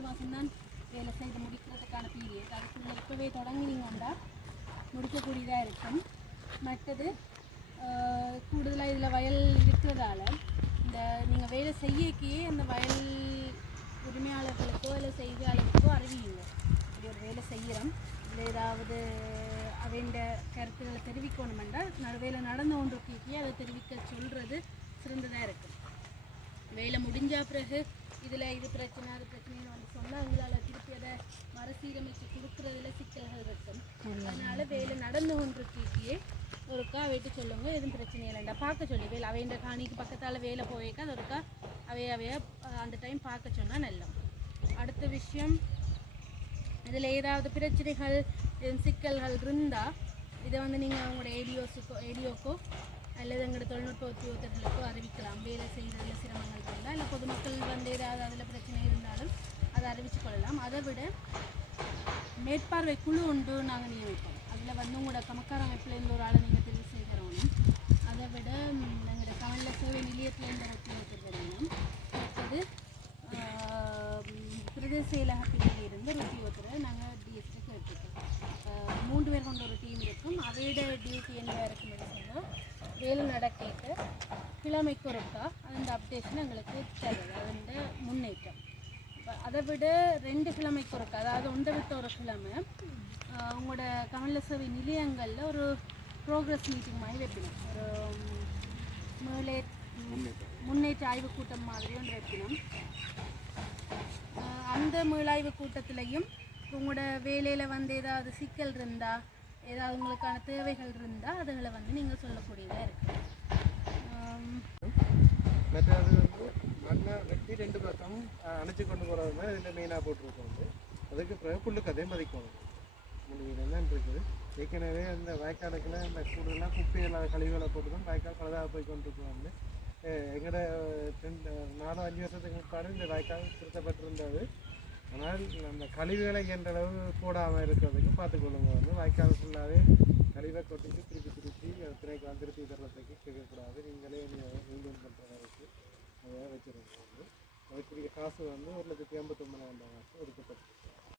2 மாதம் தான் வேலை செய்து முடிக்கிறதுக்கான பீரியட். அதுக்குள்ளே இப்போவே தொடங்கினீங்கன்னா முடிக்கக்கூடியதாக இருக்கும். மற்றது கூடுதலாக இதில் வயல் இருக்கிறதால இந்த நீங்கள் வேலை செய்யக்கையே அந்த வயல் உரிமையாளர்களுக்கோ இல்லை செய்தியாளருக்கோ அறிவியுங்க. இப்படி ஒரு வேலை செய்கிறோம், இல்லை ஏதாவது அவைண்ட கருத்துக்களை தெரிவிக்கணுமெண்டா வேலை நடந்து கொண்டிருக்கே அதை தெரிவிக்க சொல்கிறது சிறந்ததாக இருக்கும். வேலை முடிஞ்ச பிறகு இதில் இது பிரச்சனை அது பிரச்சனைன்னு வந்து சொன்னால் எங்களால் திருப்பி அதை மறுசீரமைச்சு கொடுக்குறதுல சிக்கல்கள் இருக்கும். அதனால் வேலை நடந்து கொண்டிருக்கே ஒருக்கா அவைட்டு சொல்லுங்க, எதுவும் பிரச்சனை இல்லைண்டா பார்க்க சொல்லி வேலை அவைண்ட காணிக்கு பக்கத்தால் வேலை போயிருக்கா அது ஒருக்கா அவைய அந்த டைம் பார்க்க சொன்னால் நல்லா. அடுத்த விஷயம், இதில் ஏதாவது பிரச்சனைகள் சிக்கல்கள் இருந்தால் இதை வந்து நீங்கள் அவங்களோட ஏடியோக்கோ அல்லது எங்களோட தொழில்நுட்ப உத்தியோகத்தர்களுக்கோ அறிவிக்கலாம். வேலை செய்கிறதில் சிரமங்கள் இருந்தால் இல்லை பொதுமக்கள் வந்து ஏதாவது அதில் பிரச்சனை இருந்தாலும் அதை அறிவித்து கொள்ளலாம். அதை விட மேற்பார்வை குழு ஒன்று நாங்கள் நியமிப்போம். அதில் வந்து உங்களோட கமக்கார அமைப்புலேருந்து ஒரு ஆளை நீங்கள் தெரிவு செய்கிறோம். அதை விட எங்களோட கமல்ல சேவை நிலையத்திலேருந்து உத்தியோகத்தர் வரணும். அடுத்தது பிரதேச செயலகத்திலே இருந்து ஒரு உத்தியோகத்தரை நாங்கள் டிஎஸ்க்கு கேட்டுருக்கோம். 3 பேர் கொண்ட ஒரு டீம் இருக்கும். அவையோட டியூட்டி என்ன இருக்குன்னு சொன்னால் வேலை நடக்கிட்டு கிழமைக்கு ஒருக்கா அந்த அப்டேஷன் எங்களுக்கு தருது, அதோட முன்னேற்றம். அதை விட 2 கிழமைக்கு ஒருக்கா, அதாவது ஒன்றை விட்டு ஒரு கிழமை உங்களோட கமல்ல சேவை நிலையங்களில் ஒரு ப்ரோக்ரஸ் மீட்டிங் மாதிரி வைக்கணும். ஒரு முன்னேற்ற ஆய்வு கூட்டம் மாதிரி ஒன்று வைக்கணும். அந்த மீளாய்வு கூட்டத்திலையும் உங்களோட வேலையில் வந்து ஏதாவது சிக்கல் இருந்தால் ஏதாவது உங்களுக்கான தேவைகள் இருந்தால் அதுகளை வந்து நீங்கள் சொல்லக்கூடியதாக இருக்குது. மற்றது வந்து மண்ணை வெட்டி 2 பக்கம் அணைச்சி கொண்டு போகிறது தான் இதில் மெயினாக போட்டிருக்கோம். அதுக்கு பிறகு புல்லுக்கு அதே மதிக்கணும். உங்களுக்கு என்னன்னு இருக்குது, ஏற்கனவே அந்த வாய்க்காலுக்குள்ள இந்த கூடுதலாக குப்பையெல்லாம் கழிவுகளை போட்டு தான் வாய்க்கால் பழுதாக போய் கொண்டிருக்கோம். எங்களோட 4-5 வருஷத்துக்கு முன்னாடி இந்த வாய்க்கால் திருத்தப்பட்டிருந்தது. ஆனால் அந்த கழிவுகளை என்ற அளவு போடாமல் இருக்கிறதுக்கு பார்த்துக்கொள்ளுங்க. வந்து வாய்க்கால் ஃபுல்லாகவே கழிவை கொட்டிட்டு திருப்பி திரைக்கால் திருப்பி தர்றதுக்கு கேட்கக்கூடாது. நீங்களே மெயின்டைன் பண்ணுறதுக்கு அதை வச்சுருக்கோம். வந்து அதுக்குரிய காசு வந்து 1,89,000 காசு ஒதுக்கப்பட்டு